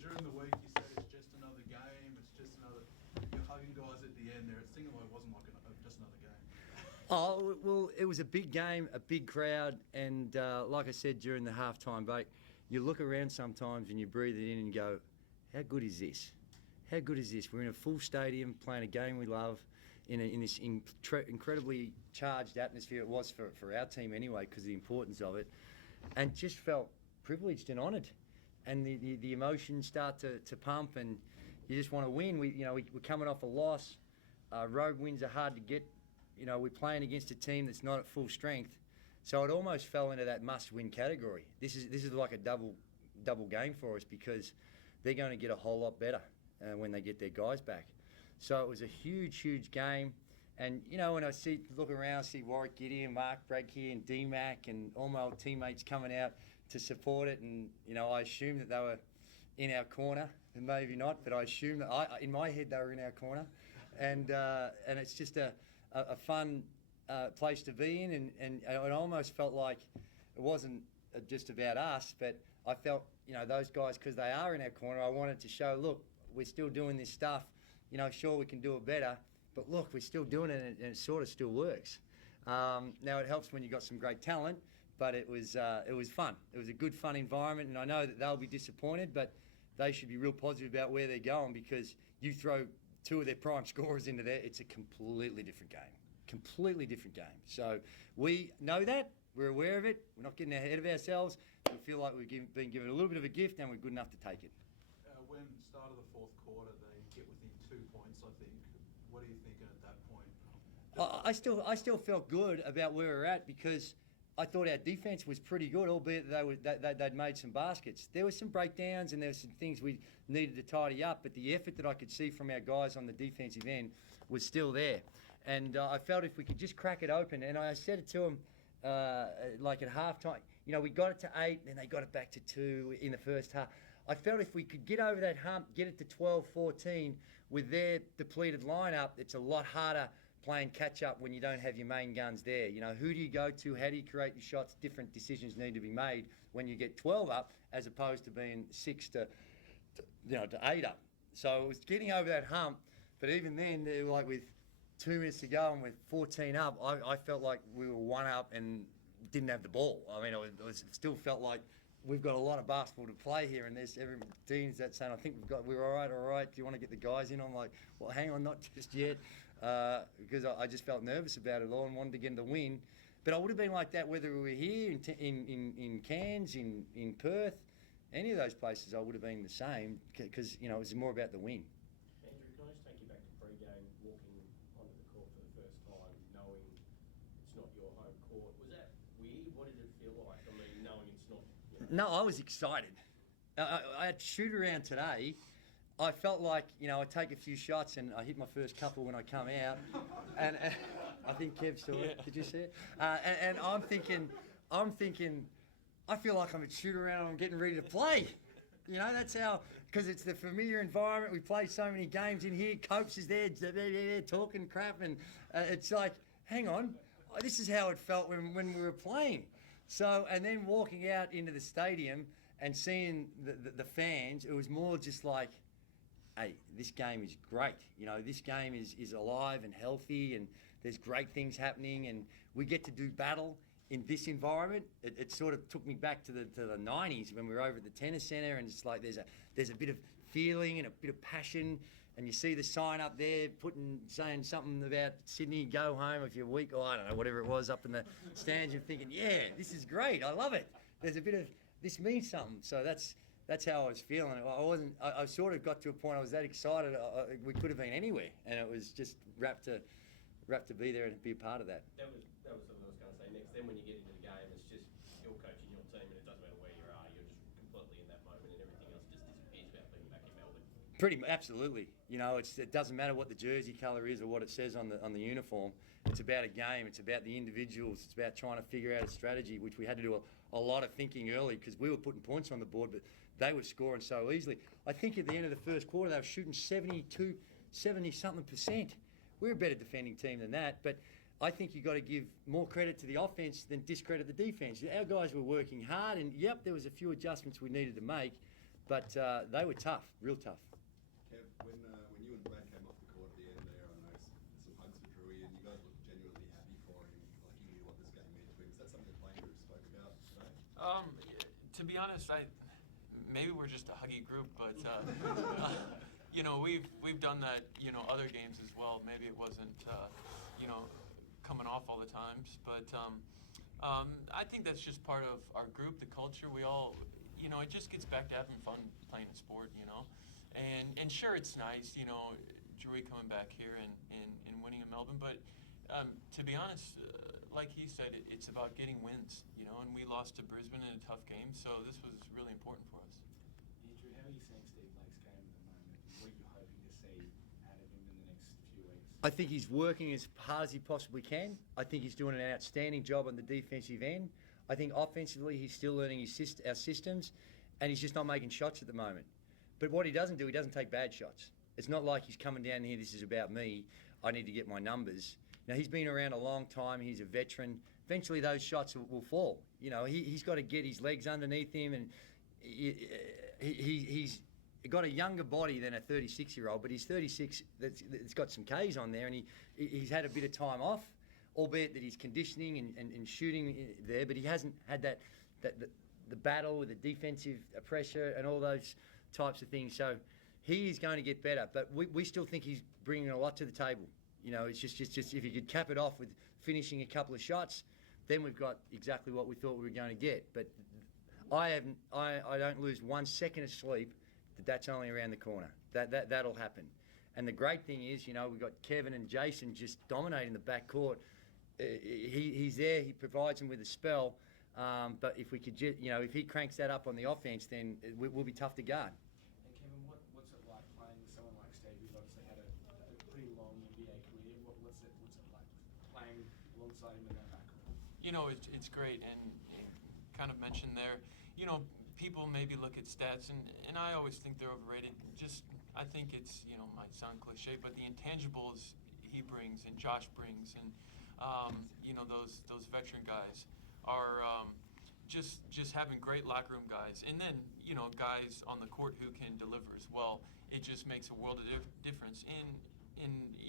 during the week you said it's just another game, it's just another. You're hugging guys at the end there. It seemed like it wasn't like just another game. Oh, well, it was a big game, a big crowd, and like I said during the halftime break, you look around sometimes and you breathe it in and you go, how good is this? How good is this? We're in a full stadium playing a game we love in this incredibly charged atmosphere. It was for our team anyway because of the importance of it, and just felt privileged and honoured. And the emotions start to pump and you just want to win. We're coming off a loss. Road wins are hard to get. We're playing against a team that's not at full strength. So it almost fell into that must-win category. This is like a double game for us because they're going to get a whole lot better when they get their guys back. So it was a huge game. And, when I look around, I see Warwick Gideon, Mark Bragg here and D-Mac and all my old teammates coming out to support it. And, I assume that they were in our corner, and maybe not, but I assume that in my head they were in our corner. And it's just a fun place to be in, and it almost felt like it wasn't just about us, but I felt, those guys, because they are in our corner, I wanted to show, look, we're still doing this stuff, sure we can do it better, but look, we're still doing it and it sort of still works. Now it helps when you've got some great talent, but it was fun. It was a good, fun environment, and I know that they'll be disappointed, but they should be real positive about where they're going because you throw two of their prime scorers into there, it's a completely different game. Completely different game. So we know that, we're aware of it, we're not getting ahead of ourselves, we feel like we've been given a little bit of a gift and we're good enough to take it. When start of the fourth quarter, they get within 2 points, I think. What are you thinking at that point? I still felt good about where we're at because I thought our defence was pretty good, albeit they'd made some baskets. There were some breakdowns and there were some things we needed to tidy up, but the effort that I could see from our guys on the defensive end was still there. And I felt if we could just crack it open, and I said it to them like at halftime, we got it to 8, then they got it back to 2 in the first half. I felt if we could get over that hump, get it to 12-14 with their depleted lineup, it's a lot harder playing catch-up when you don't have your main guns there. Who do you go to? How do you create your shots? Different decisions need to be made when you get 12 up as opposed to being 6 to 8 up. So it was getting over that hump, but even then, like with 2 minutes to go and with 14 up, I felt like we were 1 up and didn't have the ball. I mean, it still felt like we've got a lot of basketball to play here, and there's every team's that saying, I think we're all right, do you want to get the guys in? I'm like, well, hang on, not just yet, because I just felt nervous about it all and wanted to get the win. But I would have been like that whether we were here in Cairns, in Perth, any of those places, I would have been the same, because, it was more about the win. Andrew, can I just take you back to pre-game, walking onto the court for the first time, knowing it's not your home court? Was that weird? What did it feel like? I mean, knowing it's not... No, I was excited. I had to shoot around today. I felt like, I take a few shots and I hit my first couple when I come out. And I think Kev saw it. Did you see it? And I'm thinking, I feel like I'm at shoot around and I'm getting ready to play. That's how, because it's the familiar environment. We play so many games in here. Copes is there, they're talking crap. And it's like, hang on, this is how it felt when we were playing. So, and then walking out into the stadium and seeing the fans, it was more just like, hey, this game is great. This game is alive and healthy and there's great things happening and we get to do battle in this environment. It sort of took me back to the 90s when we were over at the tennis centre, and it's like there's a bit of feeling and a bit of passion, and you see the sign up there saying something about Sydney, go home if you're weak, or I don't know, whatever it was up in the stands. You're thinking, yeah, this is great, I love it. There's a bit of, this means something. So that's how I was feeling. I sort of got to a point I was that excited, we could have been anywhere, and it was just rapt to be there and be a part of that. That was what I was going to say next. Then when you get into the game, it's just your coach and your team, and it doesn't matter where you are, you're just completely in that moment, and everything else just disappears about being back in Melbourne. Absolutely. It doesn't matter what the jersey colour is or what it says on the uniform. It's about a game. It's about the individuals. It's about trying to figure out a strategy, which we had to do a lot of thinking early because we were putting points on the board, but they were scoring so easily. I think at the end of the first quarter, they were shooting 70-something%. We're a better defending team than that, but I think you've got to give more credit to the offense than discredit the defense. Our guys were working hard, and yep, there was a few adjustments we needed to make, But they were tough, real tough. Kev, when you and Brad came off the court at the end there, I know some hugs for Drewy, and you guys looked genuinely happy for him, like you knew what this game meant to him. Is that something the playing group spoke about today? To be honest, maybe we're just a huggy group, but we've done that, other games as well. Maybe it wasn't, coming off all the times, but I think that's just part of our group, the culture. We all, it just gets back to having fun playing a sport, and sure, it's nice, Drewy coming back here and winning in Melbourne, but to be honest, like he said, it's about getting wins, and we lost to Brisbane in a tough game, so this was really important for us. Andrew, how are you seeing Steve Lake's game at the moment? What are you hoping to see out of him in the next few weeks? I think he's working as hard as he possibly can. I think he's doing an outstanding job on the defensive end. I think offensively he's still learning our systems, and he's just not making shots at the moment. But what he doesn't do, he doesn't take bad shots. It's not like he's coming down here, this is about me, I need to get my numbers. Now, he's been around a long time, he's a veteran. Eventually those shots will fall. He's got to get his legs underneath him, and he's got a younger body than a 36-year-old, but he's 36, that's got some Ks on there, and he's had a bit of time off, albeit that he's conditioning and shooting there, but he hasn't had the battle with the defensive pressure and all those types of things. So he is going to get better, but we still think he's bringing a lot to the table. It's just if you could cap it off with finishing a couple of shots, then we've got exactly what we thought we were going to get. But I don't lose 1 second of sleep that's only around the corner. That'll happen. And the great thing is, we've got Kevin and Jason just dominating the backcourt. He's there. He provides them with a spell. But if we could, if he cranks that up on the offense, then we'll be tough to guard. And Kevin, what's it like playing with someone like Steve, who's obviously had a pretty long NBA career? What's it like playing alongside him in that backcourt? It's great, and kind of mentioned there, people maybe look at stats, and I always think they're overrated. I think it's, might sound cliche, but the intangibles he brings and Josh brings, and those veteran guys are just having great locker room guys, and then guys on the court who can deliver as well. It just makes a world of difference. And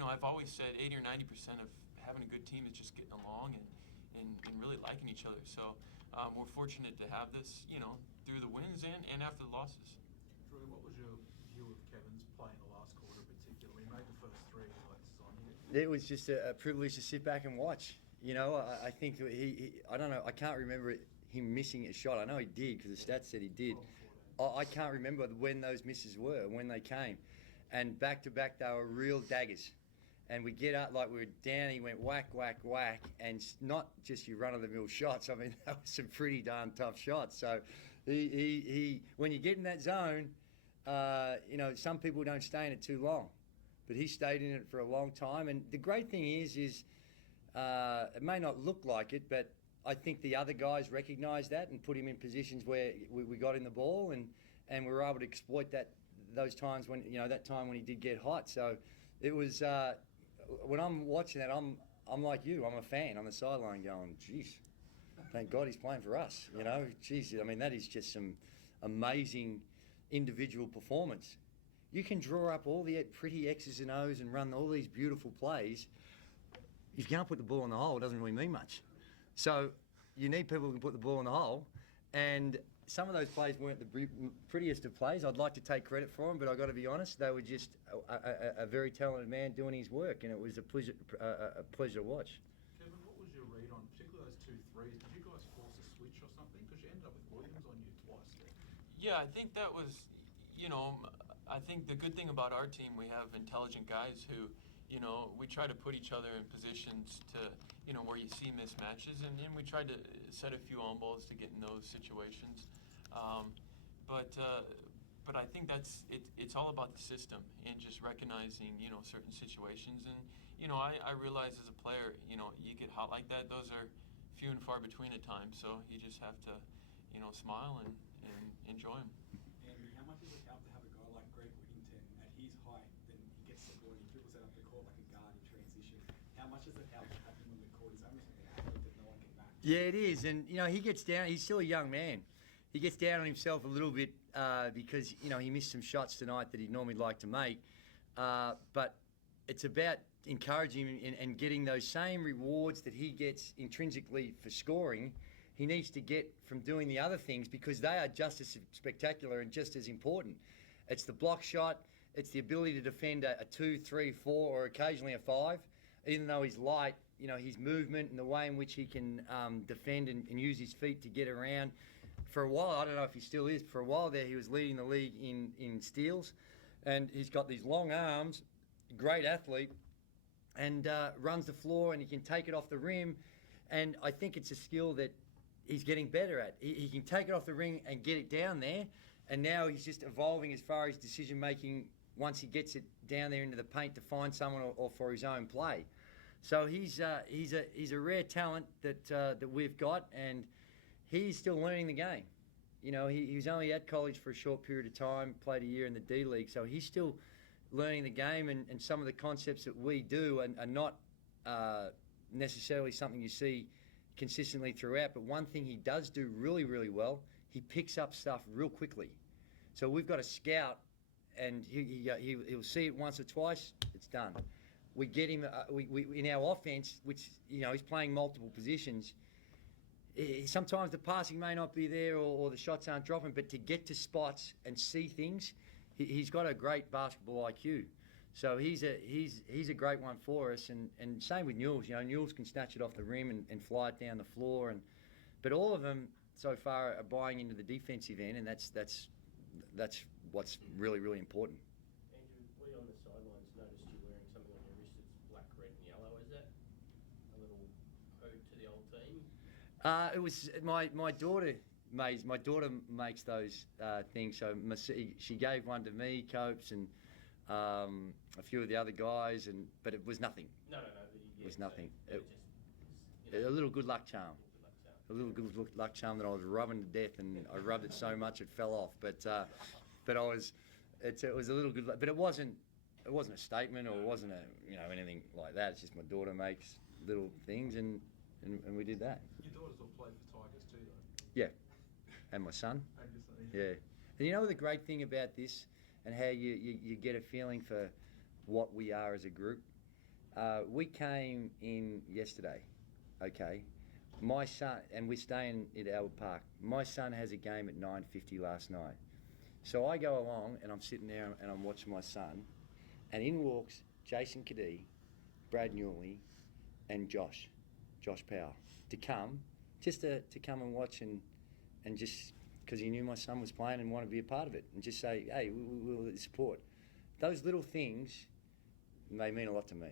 I've always said 80 or 90% of having a good team is just getting along and really liking each other. So we're fortunate to have this, through the wins and after the losses. Drew, what was your view of Kevin's play in the last quarter in particular? He made the first three, on here. It was just a privilege to sit back and watch. I think I don't know, I can't remember him missing a shot. I know he did because the stats said he did. I can't remember when those misses were, when they came. And back to back, they were real daggers. And we get up like we were down, he went whack, whack, whack, and not just your run-of-the-mill shots. I mean, that was some pretty darn tough shots. So he when you get in that zone, some people don't stay in it too long. But he stayed in it for a long time. And the great thing is it may not look like it, but I think the other guys recognised that and put him in positions where we got in the ball and we were able to exploit those times when, that time when he did get hot. So it was, when I'm watching that, I'm like you, I'm a fan on the sideline going, geez, thank God he's playing for us, geez, I mean, that is just some amazing individual performance. You can draw up all the pretty X's and O's and run all these beautiful plays. If you can't put the ball in the hole, it doesn't really mean much. So you need people who can put the ball in the hole, and some of those plays weren't the prettiest of plays. I'd like to take credit for them, but I've got to be honest, they were just a very talented man doing his work, and it was a pleasure to watch. Kevin, what was your read on, particularly those 2 threes? Did you guys force a switch or something? Because you ended up with Williams on you twice there. Yeah, I think that was, I think the good thing about our team, we have intelligent guys who, we try to put each other in positions to, where you see mismatches, and we tried to set a few on balls to get in those situations. But I think it's all about the system and just recognizing, certain situations. And, I realize as a player, you get hot like that, those are few and far between at times. So you just have to, smile and enjoy them. And how much does it help to have a guy like Greg Whittington at his height, then he gets the ball and he dribbles it up the court like a guard in transition? How much does it help to have him on the court? He's almost like an athlete that no one can match. Yeah, it is. And, he gets down, he's still a young man. he gets down on himself a little bit because he missed some shots tonight that he'd normally like to make. But it's about encouraging him and getting those same rewards that he gets intrinsically for scoring. He needs to get from doing the other things because they are just as spectacular and just as important. It's the block shot. It's the ability to defend a 2, 3, 4, or occasionally a 5. Even though he's light, his movement and the way in which he can defend and use his feet to get around. For a while, I don't know if he still is, for a while there he was leading the league in steals. And he's got these long arms, great athlete, and runs the floor and he can take it off the rim. And I think it's a skill that he's getting better at. He can take it off the ring and get it down there. And now he's just evolving as far as decision-making once he gets it down there into the paint to find someone or for his own play. So he's a rare talent that we've got, and he's still learning the game. He was only at college for a short period of time, played a year in the D League, so he's still learning the game, and some of the concepts that we do are not necessarily something you see consistently throughout. But one thing he does do really, really well, he picks up stuff real quickly. So we've got a scout, and he'll see it once or twice, it's done. We get him we in our offense, which he's playing multiple positions. Sometimes the passing may not be there or the shots aren't dropping, but to get to spots and see things, he's got a great basketball IQ. So he's a great one for us, and same with Newells. Newells can snatch it off the rim and fly it down the floor, but all of them so far are buying into the defensive end, and that's what's really, really important. Andrew, we on the sidelines noticed you wearing something on your wrist that's black, red and yellow. Is that a little ode to the old team? It was my daughter. My daughter makes those things. So she gave one to me, Copes, and a few of the other guys, but it was nothing. No. It was nothing. So just, a little good luck charm. A little good luck charm that I was rubbing to death, and I rubbed it so much it fell off. But it was a little good luck. But it wasn't a statement, or it wasn't anything like that. It's just my daughter makes little things, and we did that. Your daughters all play for Tigers too, though. Yeah, and my son. And your son, Yeah, and the great thing about this, and how you get a feeling for what we are as a group. We came in yesterday, okay. My son, and we're staying at Albert Park. My son has a game at 9:50 last night. So I go along and I'm sitting there and I'm watching my son, and in walks Jason Cadee, Brad Newley, and Josh Powell to come come and watch and just because he knew my son was playing and wanted to be a part of it, and just say, hey, we'll support. Those little things, they mean a lot to me,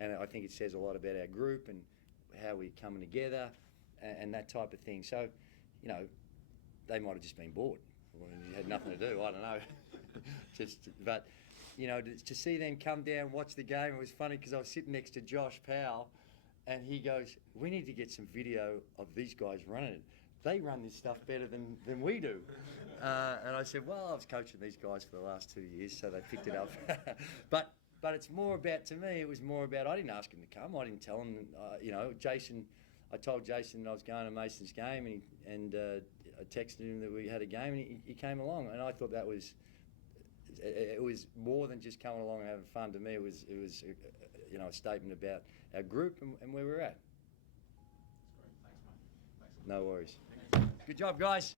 and I think it says a lot about our group and how we're coming together and that type of thing. So, they might have just been bored. You had nothing to do, I don't know. But to see them come down, watch the game, it was funny because I was sitting next to Josh Powell, and he goes, we need to get some video of these guys running it. They run this stuff better than we do. And I said, well, I was coaching these guys for the last 2 years, so they picked it up. But it's more about, to me, it was more about, I didn't ask him to come. I didn't tell him, Jason, I told Jason that I was going to Mason's game, and I texted him that we had a game, and he came along. And I thought it was more than just coming along and having fun. To me, it was a statement about our group and where we're at. That's great. Thanks, mate. Thanks a lot. No worries. Good job, guys.